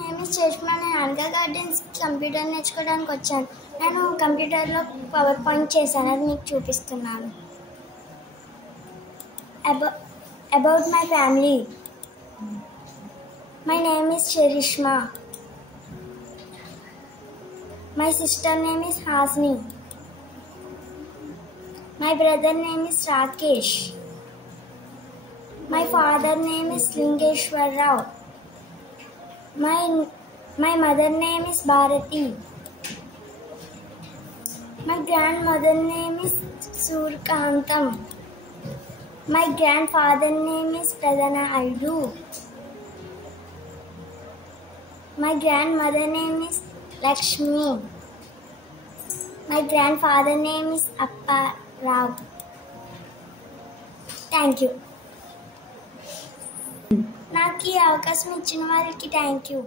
Name is చేష్మా. నేను అనగా gardens computer నేర్చుకోవడానికి వచ్చాను. నేను కంప్యూటర్లో పవర్ పాయింట్ చేశాను, అది మీకు చూపిస్తున్నాను. About my family. My name is Cherishma. My sister name is Hasni. My brother name is Rakesh. My father name is Lingeshwar Rao. My mother name is Bharati. My grandmother name is Surkantam. My grandfather name is Pradana Aidu. My grandmother name is Lakshmi. My grandfather name is Appa Rao. Thank you. నాకు ఈ అవకాశం ఇచ్చిన వారికి thank you.